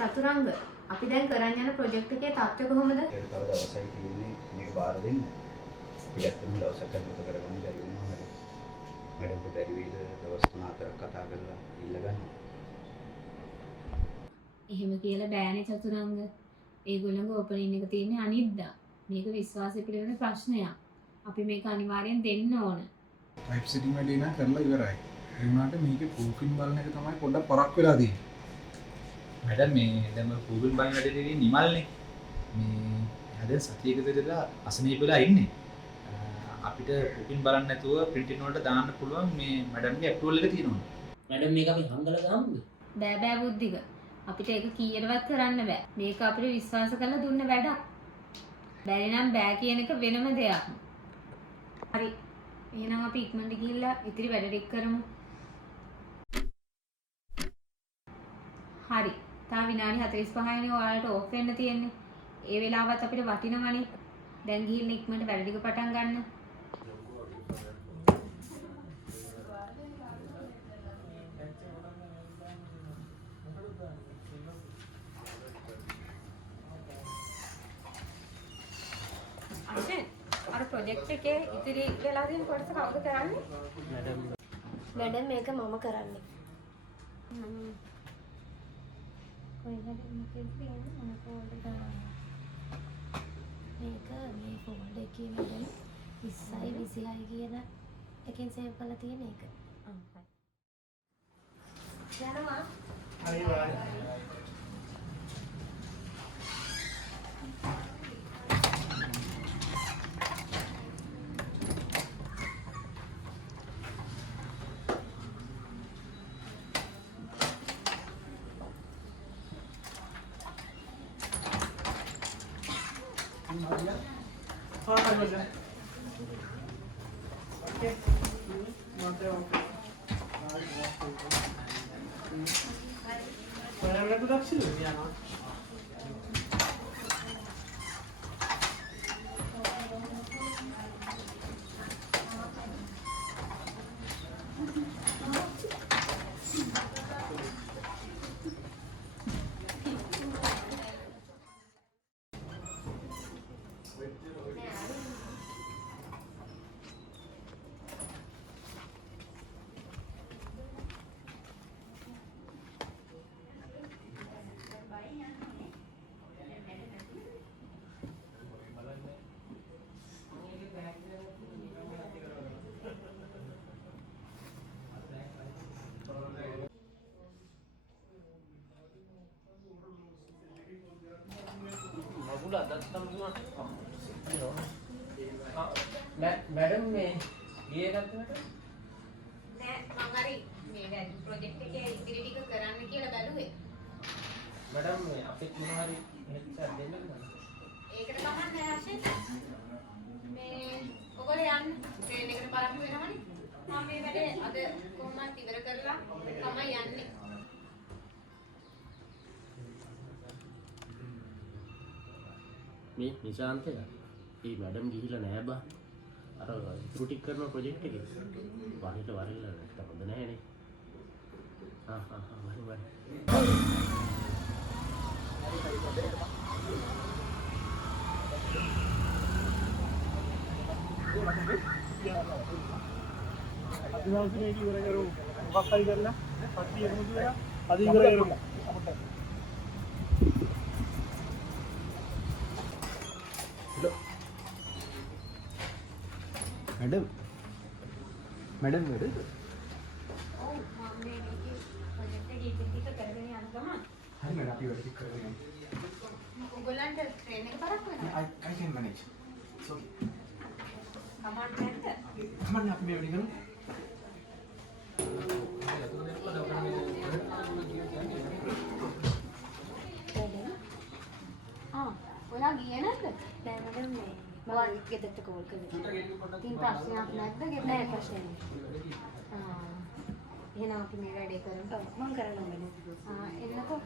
චතුරංග අපි දැන් කරන් යන ප්‍රොජෙක්ට් එකේ තත්ත්වය කොහොමද? ඒක තව දවසයි තියෙන්නේ මේක බාර දෙන්න. අපි ඇත්තටම දවසක් අතට කරගන්න බැරි වුණා හරි. මැඩම්ට බැරි වෙයිද දවස් 3-4ක් කතා කරලා ඉල්ලගන්න. එහෙම කියලා බෑනේ චතුරංග. ඒගොල්ලන්ගේ ඕපනින් එක තියෙන්නේ අනිද්දා. මේක විශ්වාසය පිළිබඳ ප්‍රශ්නයක්. අපි මේක අනිවාර්යෙන් දෙන්න ඕන. ටයිප් සෙටින් වැඩේ නම් කරලා ඉවරයි. ඒ වුණාට මේකේ ප්‍රූෆින් බලන එක තමයි පොඩ්ඩක් පරක් වෙලා තියෙන්නේ. මැඩම් මේ දැන් Google බයින් වැඩේ තියෙන්නේ නිමල්නේ. මේ හැදෙන් සතියක දෙදලා අසනීප වෙලා ඉන්නේ. අපිට ප්‍රූෆින් බලන්න නැතුව printing වලට දාන්න පුළුවන් මේ මැඩම්ගේ ඇප්‍රූවල් එක තියෙනවා. මැඩම් මේක අපි හංගලා දාමුද? බෑ බෑ බුද්ධික. අපිට ඒක කීයටවත් කරන්න බෑ. මේක අපිට විශ්වාස කරලා දුන්න වැඩක්. බැරි නම් බෑ කියන එක වෙනම දෙයක්. හරි. එහෙනම් අපි ඉක්මනට ගිහිල්ලා ඉතිරි වැඩ ටික කරමු. හරි. තා විනාඩි 45යිනේ ඔයාලට ඕෆ් වෙන්න තියෙන්නේ. ඒ වෙලාවත් අපිට වටිනවනේ. දැන් ගිහිල්ලා ඉක්මනට වැඩ ටික පටන් ගන්න. අර ප්‍රොජෙක්ට් එකේ ඉතිරි වෙලා තියෙන කොටස කවුද කරන්නේ? මැඩම් මේක මම කරන්නේ. කොහෙද මොකෙද තියෙන්නේ? මොන ෆෝල්ඩර් මේක මේ ෆෝල්ඩර් එකේ මැඩම් 20යි 26 කියන එකෙන් සේව් කරලා තියෙන එක. යනවා. හරි බයි. මැඩම් මේ ගියේ නැත්නම් නෑ මම හරි මේ වැඩ ප්‍රොජෙක්ට් එකේ ඉතිරි ටික කරන්න කියලා බැලුවේ. මැඩම් මේ අපිට මොනවා හරි හෙල්ප් දෙන්න නේද? ඒකට කමන්නේ ආශිත්. මේ ඔයගොල්ලෝ යන්න ට්‍රේන් එකට පරක්කු වෙනවනේ. මම මේ වැඩේ අද කොහොමද ඉවර කරලා තමයි යන්නේ. මේ නිශාන්තය ඒ මැඩම් ගිහිල්ලා නෑ බා. අර ඉතුරු ටික කරන ප්‍රොජෙක්ට් එකේ වරිට වරිලා නැත්නම් හොඳ නැහැනේ. වරි. අදිවාසීනේ ඉවර කරමු. මොකක් හරි කරලා පට්ටි එකම කියලා අද ඉවර කරමු. මැඩම් වැඩ? ඔව් මම මේකේ ප්‍රොජෙක්ට් එකේ ඉතිරි ටික කරගෙන යන ගමන් හරි මැඩම් අපි වැඩ ටික කරගෙන යමු. ඔයගොල්ලන්ට ට්‍රේන් එක පරක්කු වෙනවා. I can manage. Sorry. කමන්න නැද්ද? කමන්න අපි මේ වැඩ කරමු. ඔයා ගියේ නැද්ද? නෑ මැඩම් මේ මම ගෙදරට කෝල් කළා. තින් ප්‍රශ්නයක් නැද්ද? නෑ ප්‍රශ්න නෑ. එහෙනම් අපි මේ වැඩේ කරමු. ඔව් මම කරනවා මැඩම්. එන්නකෝ.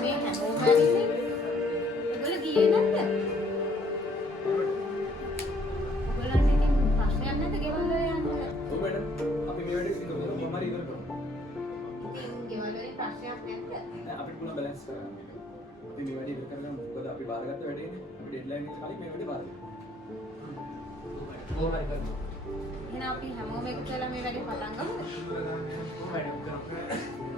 මේ හැමෝම ඇවිල්ලා ගියේ නැද්ද? ඔයගොල්ලන්ට ඉතින් ප්‍රශ්නයක් නැද්ද ගෙවල් වල යන්න? ඔව් මැඩම් අපි මේ වැඩේ ඉතින් කොහොමද හරි ඉවර කරමු. ඉතින් ගෙවල් වලින් ප්‍රශ්නයක් නැද්ද? අපිට පුළුවන් බැලන්ස් කරගන්න. ඉතින් මේ වැඩේ ඉවර කරගන්න මොකද අපි බාරගත්ත වැඩේනේ. අපි ඩෙඩ්ලයින් එක කලින් මේ වැඩේ බාර දෙමු. කොහොමයි කරන්නේ? එහෙනම් අපි හැමෝම එකතු වෙලා මේ වැඩේ පටන් ගමුද? මැඩම් කරමු.